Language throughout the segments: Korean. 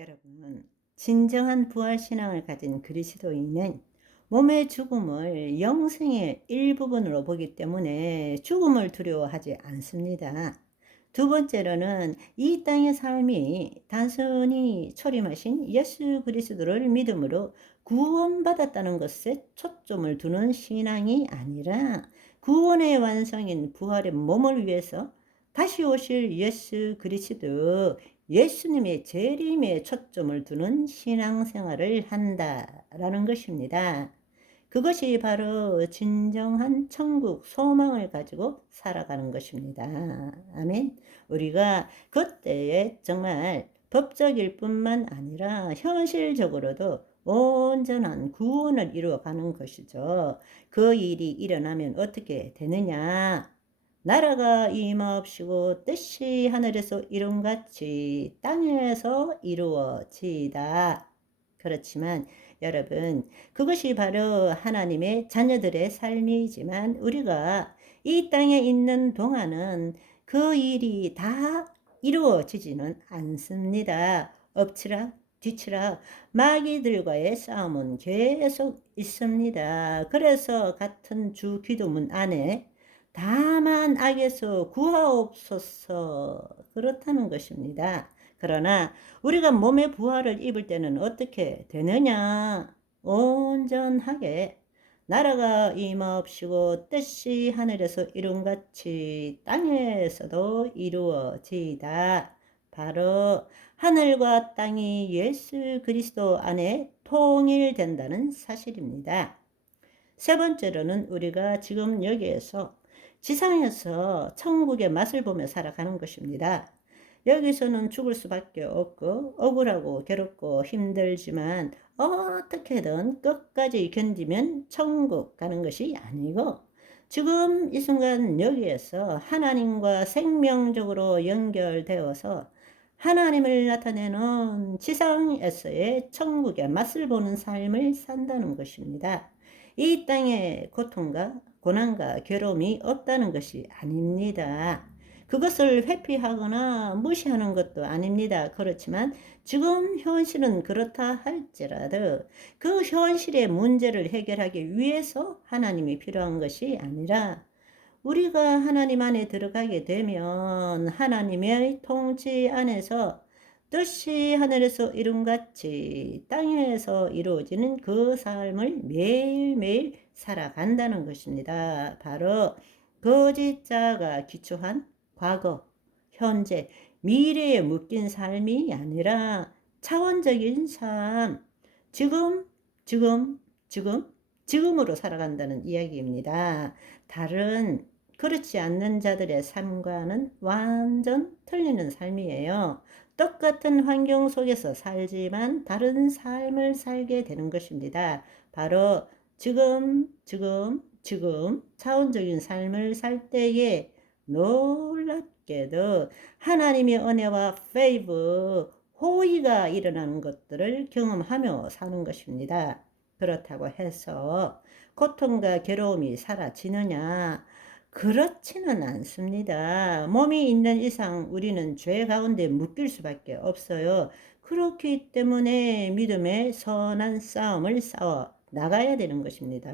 여러분, 진정한 부활신앙을 가진 그리스도인은 몸의 죽음을 영생의 일부분으로 보기 때문에 죽음을 두려워하지 않습니다. 두 번째로는 이 땅의 삶이 단순히 초림하신 예수 그리스도를 믿음으로 구원받았다는 것에 초점을 두는 신앙이 아니라 구원의 완성인 부활의 몸을 위해서 다시 오실 예수 그리스도, 예수님의 재림에 초점을 두는 신앙생활을 한다라는 것입니다. 그것이 바로 진정한 천국 소망을 가지고 살아가는 것입니다. 아멘. 우리가 그때에 정말 법적일 뿐만 아니라 현실적으로도 온전한 구원을 이루어가는 것이죠. 그 일이 일어나면 어떻게 되느냐? 나라가 임하옵시고 뜻이 하늘에서 이룬같이 땅에서 이루어지이다. 그렇지만 여러분, 그것이 바로 하나님의 자녀들의 삶이지만 우리가 이 땅에 있는 동안은 그 일이 다 이루어지지는 않습니다. 엎치락 뒤치락 마귀들과의 싸움은 계속 있습니다. 그래서 같은 주 기도문 안에 다만 악에서 구하옵소서 그렇다는 것입니다. 그러나 우리가 몸의 부활을 입을 때는 어떻게 되느냐? 온전하게 나라가 임하옵시고 뜻이 하늘에서 이룬같이 땅에서도 이루어지이다. 바로 하늘과 땅이 예수 그리스도 안에 통일된다는 사실입니다. 세 번째로는 우리가 지금 여기에서 지상에서 천국의 맛을 보며 살아가는 것입니다. 여기서는 죽을 수밖에 없고 억울하고 괴롭고 힘들지만 어떻게든 끝까지 견디면 천국 가는 것이 아니고 지금 이 순간 여기에서 하나님과 생명적으로 연결되어서 하나님을 나타내는 지상에서의 천국의 맛을 보는 삶을 산다는 것입니다. 이 땅에 고통과 고난과 괴로움이 없다는 것이 아닙니다. 그것을 회피하거나 무시하는 것도 아닙니다. 그렇지만 지금 현실은 그렇다 할지라도 그 현실의 문제를 해결하기 위해서 하나님이 필요한 것이 아니라 우리가 하나님 안에 들어가게 되면 하나님의 통치 안에서 뜻이 하늘에서 이룬같이 땅에서 이루어지는 그 삶을 매일매일 살아간다는 것입니다. 바로 거짓자가 기초한 과거, 현재, 미래에 묶인 삶이 아니라 차원적인 삶, 지금, 지금, 지금, 지금으로 살아간다는 이야기입니다. 다른 그렇지 않는 자들의 삶과는 완전 틀리는 삶이에요. 똑같은 환경 속에서 살지만 다른 삶을 살게 되는 것입니다. 바로 지금 차원적인 삶을 살 때에 놀랍게도 하나님의 은혜와 페이브, 호의가 일어나는 것들을 경험하며 사는 것입니다. 그렇다고 해서 고통과 괴로움이 사라지느냐? 그렇지는 않습니다. 몸이 있는 이상 우리는 죄 가운데 묶일 수밖에 없어요. 그렇기 때문에 믿음의 선한 싸움을 싸워 나가야 되는 것입니다.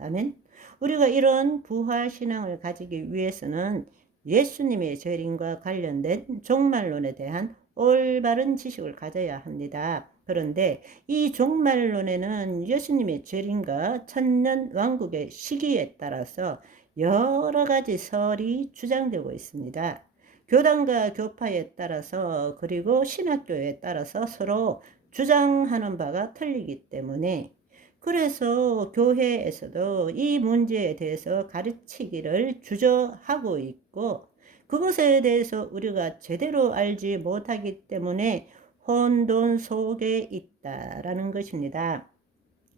아멘. 우리가 이런 부활신앙을 가지기 위해서는 예수님의 재림과 관련된 종말론에 대한 올바른 지식을 가져야 합니다. 그런데 이 종말론에는 예수님의 재림과 천년 왕국의 시기에 따라서 여러 가지 설이 주장되고 있습니다. 교단과 교파에 따라서 그리고 신학교에 따라서 서로 주장하는 바가 틀리기 때문에 그래서 교회에서도 이 문제에 대해서 가르치기를 주저하고 있고 그것에 대해서 우리가 제대로 알지 못하기 때문에 혼돈 속에 있다라는 것입니다.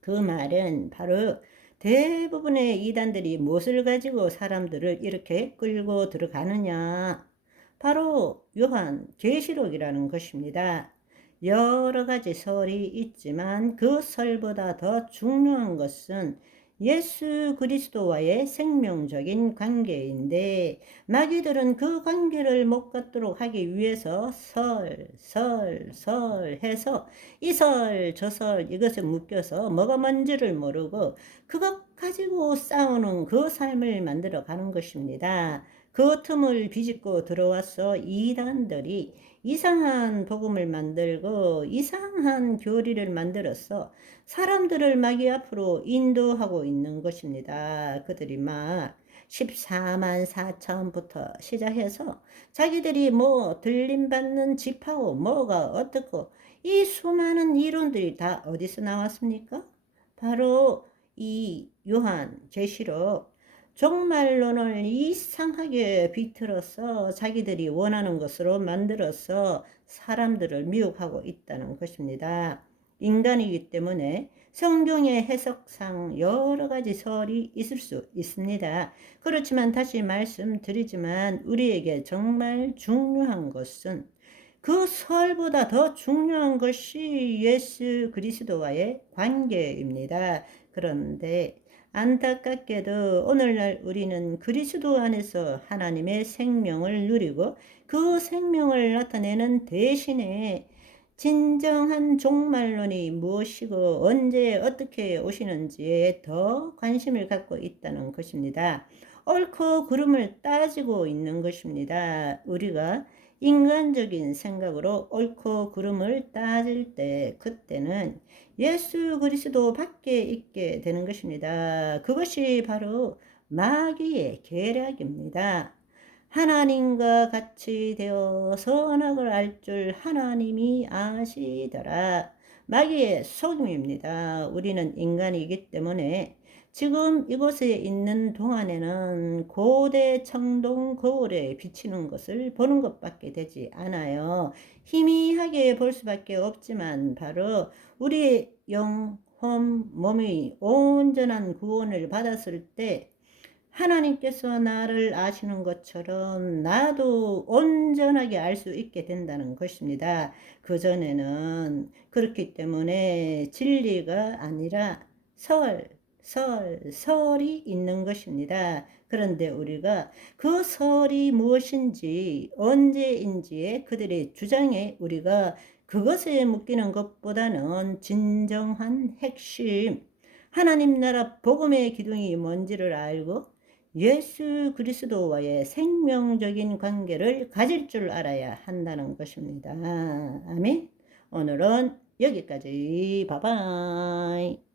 그 말은 바로 대부분의 이단들이 무엇을 가지고 사람들을 이렇게 끌고 들어가느냐? 바로 요한 계시록이라는 것입니다. 여러 가지 설이 있지만 그 설보다 더 중요한 것은 예수 그리스도와의 생명적인 관계인데 마귀들은 그 관계를 못 갖도록 하기 위해서 설 해서 이 설 저 설 이것에 묶여서 뭐가 뭔지를 모르고 그것 가지고 싸우는 그 삶을 만들어 가는 것입니다. 그 틈을 비집고 들어와서 이단들이 이상한 복음을 만들고 이상한 교리를 만들어서 사람들을 마귀 앞으로 인도하고 있는 것입니다. 그들이 막 14만 4천부터 시작해서 자기들이 뭐 들림받는 집하고 뭐가 어떻고 이 수많은 이론들이 다 어디서 나왔습니까? 바로 이 요한 계시록 종말론을 이상하게 비틀어서 자기들이 원하는 것으로 만들어서 사람들을 미혹하고 있다는 것입니다. 인간이기 때문에 성경의 해석상 여러 가지 설이 있을 수 있습니다. 그렇지만 다시 말씀드리지만 우리에게 정말 중요한 것은 그 설보다 더 중요한 것이 예수 그리스도와의 관계입니다. 그런데 안타깝게도 오늘날 우리는 그리스도 안에서 하나님의 생명을 누리고 그 생명을 나타내는 대신에 진정한 종말론이 무엇이고 언제 어떻게 오시는지에 더 관심을 갖고 있다는 것입니다. 옳고 그름을 따지고 있는 것입니다. 우리가 인간적인 생각으로 옳고 그름을 따질 때 그때는 예수 그리스도 밖에 있게 되는 것입니다. 그것이 바로 마귀의 계략입니다. 하나님과 같이 되어 선악을 알 줄 하나님이 아시더라. 마귀의 속임입니다. 우리는 인간이기 때문에 지금 이곳에 있는 동안에는 고대 청동 거울에 비치는 것을 보는 것밖에 되지 않아요. 희미하게 볼 수밖에 없지만 바로 우리의 영혼 몸이 온전한 구원을 받았을 때 하나님께서 나를 아시는 것처럼 나도 온전하게 알 수 있게 된다는 것입니다. 그전에는 그렇기 때문에 진리가 아니라 설이 있는 것입니다. 그런데 우리가 그 설이 무엇인지 언제인지에 그들의 주장에 우리가 그것에 묶이는 것보다는 진정한 핵심 하나님 나라 복음의 기둥이 뭔지를 알고 예수 그리스도와의 생명적인 관계를 가질 줄 알아야 한다는 것입니다. 아멘. 오늘은 여기까지. 바이바이.